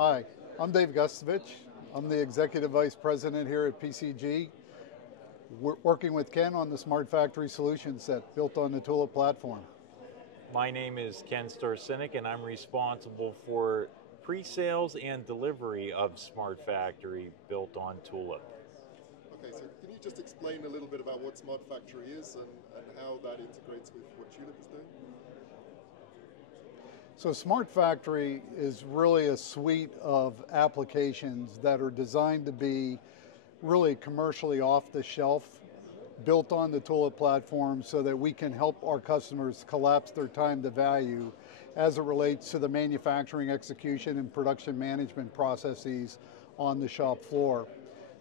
Hi, I'm Dave Gustovich. I'm the Executive Vice President here at PCG. We're working with Ken on the Smart Factory solution set built on the Tulip platform. My name is Ken Starsinik, and I'm responsible for pre-sales and delivery of Smart Factory built on Tulip. Okay, so can you just explain a little bit about what Smart Factory is and how that integrates with what Tulip is doing? So Smart Factory is really a suite of applications that are designed to be really commercially off the shelf, built on the Tulip platform so that we can help our customers collapse their time to value as it relates to the manufacturing execution and production management processes on the shop floor.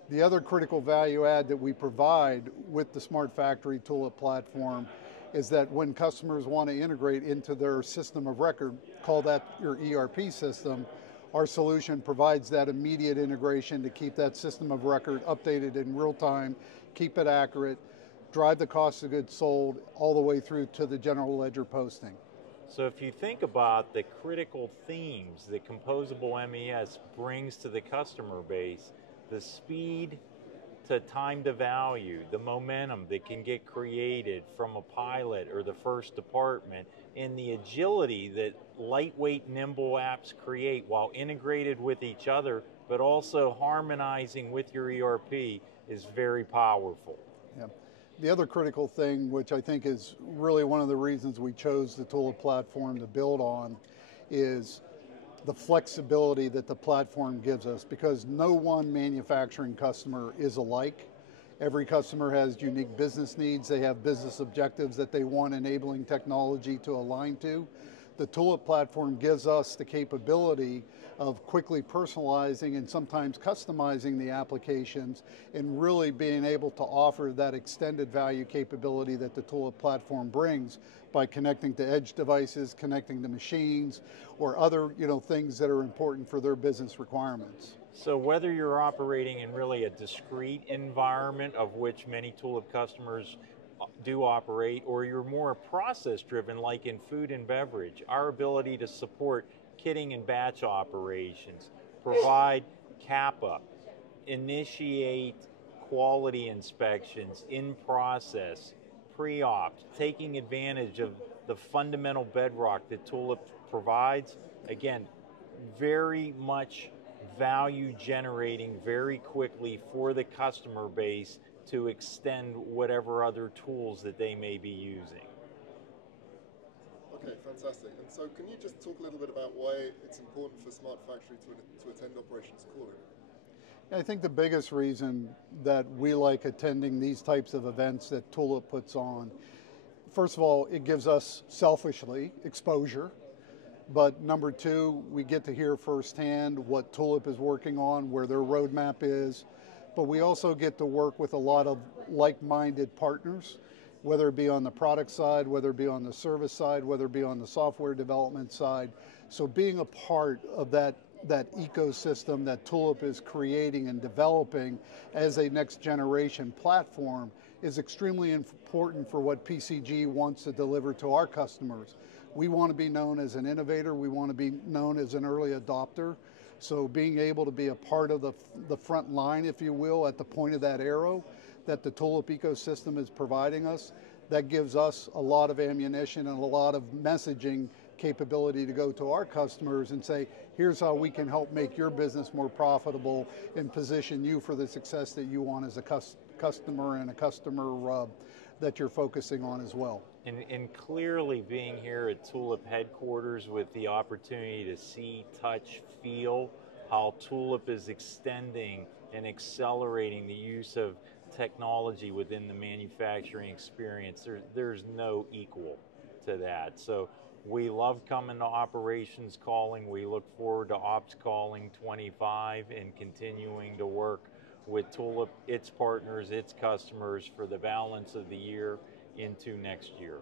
The other critical value add that we provide with the Smart Factory Tulip platform is that when customers want to integrate into their system of record, call that your ERP system, our solution provides that immediate integration to keep that system of record updated in real time, keep it accurate, drive the cost of goods sold all the way through to the general ledger posting. So if you think about the critical themes that composable MES brings to the customer base, the speed to time to value, the momentum that can get created from a pilot or the first department, and the agility that lightweight, nimble apps create while integrated with each other, but also harmonizing with your ERP is very powerful. Yeah. The other critical thing, which I think is really one of the reasons we chose the Tulip platform to build on, is the flexibility that the platform gives us, because no one manufacturing customer is alike. Every customer has unique business needs. They have business objectives that they want enabling technology to align to. The Tulip platform gives us the capability of quickly personalizing and sometimes customizing the applications and really being able to offer that extended value capability that the Tulip platform brings by connecting to edge devices, connecting to machines, or other things that are important for their business requirements. So whether you're operating in really a discrete environment, of which many Tulip customers do operate, or you're more process driven like in food and beverage, our ability to support kitting and batch operations, provide CAPA, initiate quality inspections in process, pre-ops, taking advantage of the fundamental bedrock that Tulip provides, again, very much value generating very quickly for the customer base to extend whatever other tools that they may be using. Okay, fantastic. And so can you just talk a little bit about why it's important for Smart Factory to attend Operations Calling? I think the biggest reason that we like attending these types of events that Tulip puts on, first of all, it gives us selfishly exposure. But number two, we get to hear firsthand what Tulip is working on, where their roadmap is. But we also get to work with a lot of like-minded partners, whether it be on the product side, whether it be on the service side, whether it be on the software development side. So being a part of that ecosystem that Tulip is creating and developing as a next generation platform is extremely important for what PCG wants to deliver to our customers. We want to be known as an innovator. We want to be known as an early adopter. So being able to be a part of the front line, if you will, at the point of that arrow that the Tulip ecosystem is providing us, that gives us a lot of ammunition and a lot of messaging capability to go to our customers and say, here's how we can help make your business more profitable and position you for the success that you want as a customer and a customer that you're focusing on as well. And clearly being here at Tulip headquarters with the opportunity to see, touch, feel how Tulip is extending and accelerating the use of technology within the manufacturing experience, there's no equal to that. So we love coming to Operations Calling. We look forward to Ops Calling 25 and continuing to work with Tulip, its partners, its customers for the balance of the year into next year.